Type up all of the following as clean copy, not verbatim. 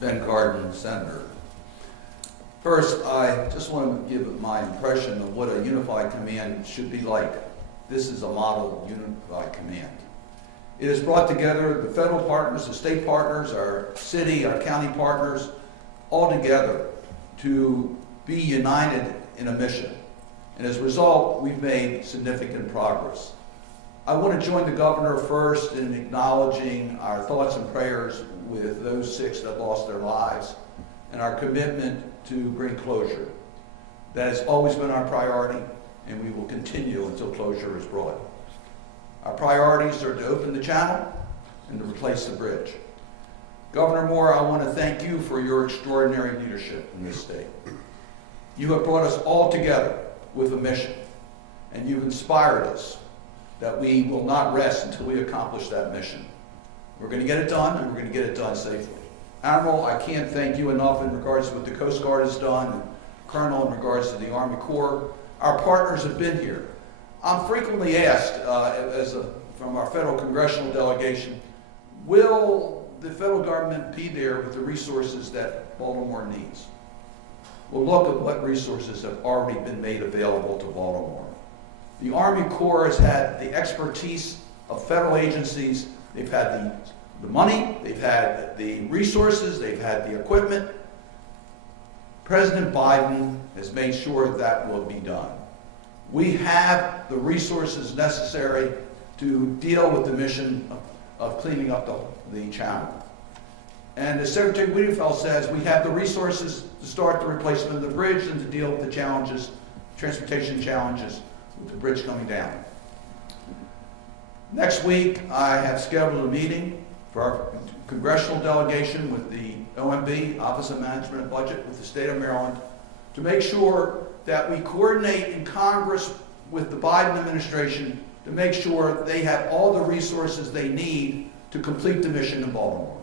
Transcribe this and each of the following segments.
Ben Cardin, Senator. First, I just want to give my impression of what a unified command should be like. This is a model unified command. It has brought together the federal partners, the state partners, our city, our county partners, all together to be united in a mission. And as a result, we've made significant progress. I want to join the governor first in acknowledging our thoughts and prayers with those 6 that lost their lives and our commitment to bring closure. That has always been our priority, and we will continue until closure is brought. Our priorities are to open the channel and to replace the bridge. Governor Moore, I want to thank you for your extraordinary leadership in this state. You have brought us all together with a mission, and you've inspired us that we will not rest until we accomplish that mission. We're going to get it done, and we're going to get it done safely. Admiral, I can't thank you enough in regards to what the Coast Guard has done, and Colonel, in regards to the Army Corps. Our partners have been here. I'm frequently asked from our federal congressional delegation, will the federal government be there with the resources that Baltimore needs? Well, look at what resources have already been made available to Baltimore. The Army Corps has had the expertise of federal agencies. They've had the money, they've had the resources, they've had the equipment. President Biden has made sure that will be done. We have the resources necessary to deal with the mission of cleaning up the channel. And as Secretary Wiedefeld says, we have the resources to start the replacement of the bridge and to deal with the challenges, transportation challenges with the bridge coming down. Next week, I have scheduled a meeting for our congressional delegation with the OMB, Office of Management and Budget, with the state of Maryland, to make sure that we coordinate in Congress with the Biden administration to make sure they have all the resources they need to complete the mission in Baltimore.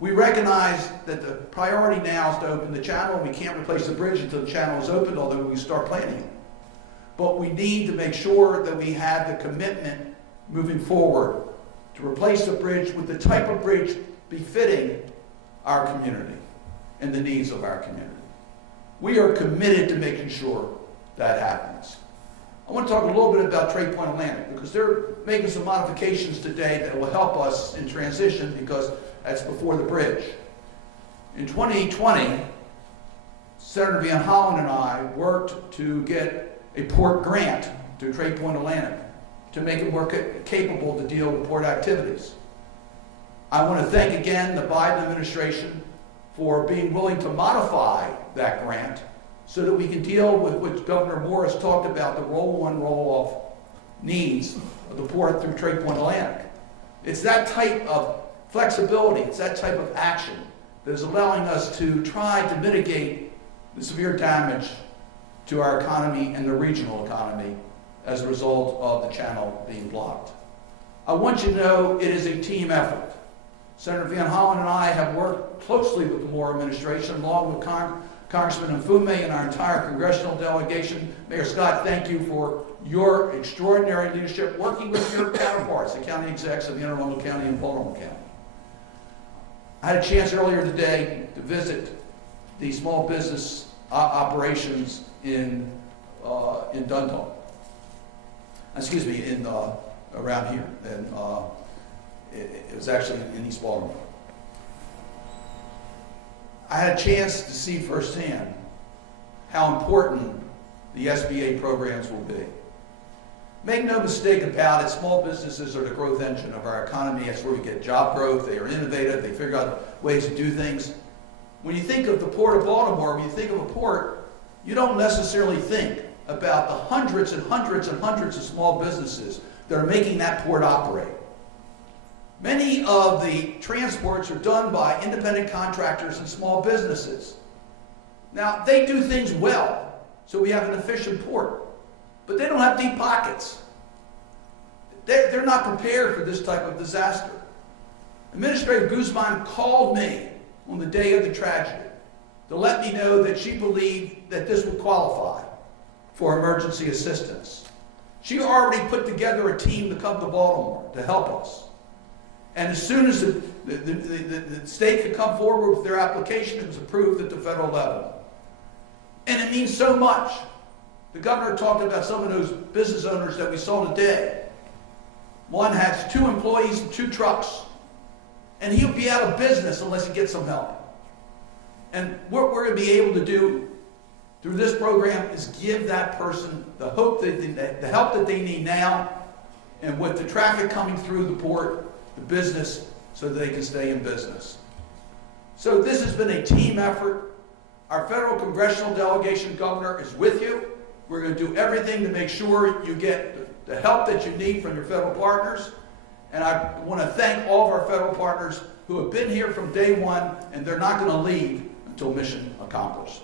We recognize that the priority now is to open the channel. We can't replace the bridge until the channel is opened, although we start planning it. But we need to make sure that we have the commitment moving forward to replace the bridge with the type of bridge befitting our community and the needs of our community. We are committed to making sure that happens. I want to talk a little bit about Trade Point Atlantic because they're making some modifications today that will help us in transition because that's before the bridge. In 2020, Senator Van Hollen and I worked to get a port grant to Trade Point Atlantic to make it more capable to deal with port activities. I want to thank again the Biden administration for being willing to modify that grant so that we can deal with what Governor Moore has talked about, the roll-on, roll-off needs of the port through Trade Point Atlantic. It's that type of flexibility, it's that type of action that is allowing us to try to mitigate the severe damage to our economy and the regional economy as a result of the channel being blocked. I want you to know it is a team effort. Senator Van Hollen and I have worked closely with the Moore administration along with Congressman Mfume and our entire congressional delegation. Mayor Scott, thank you for your extraordinary leadership working with your counterparts, the county execs of Anne Arundel County and Baltimore County. I had a chance earlier today to visit the small business operations in Dundalk. Excuse me, around here. And it was actually in East Baltimore. I had a chance to see firsthand how important the SBA programs will be. Make no mistake about it, small businesses are the growth engine of our economy. That's where we get job growth. They are innovative. They figure out ways to do things. When you think of the Port of Baltimore, when you think of a port, you don't necessarily think about the hundreds and hundreds and hundreds of small businesses that are making that port operate. Many of the transports are done by independent contractors and small businesses. Now, they do things well, so we have an efficient port, but they don't have deep pockets. They're not prepared for this type of disaster. Administrator Guzman called me on the day of the tragedy to let me know that she believed that this would qualify for emergency assistance. She already put together a team to come to Baltimore to help us. And as soon as the state could come forward with their application. It was approved at the federal level. And it means so much. The governor talked about some of those business owners that we saw today. One has 2 employees and 2 trucks. And he'll be out of business unless he gets some help. And what we're going to be able to do through this program is give that person the hope the help that they need now, and with the traffic coming through the port, the business, so that they can stay in business. So this has been a team effort. Our federal congressional delegation, Governor, is with you. We're going to do everything to make sure you get the help that you need from your federal partners. And I want to thank all of our federal partners who have been here from day one, and they're not going to leave until mission accomplished.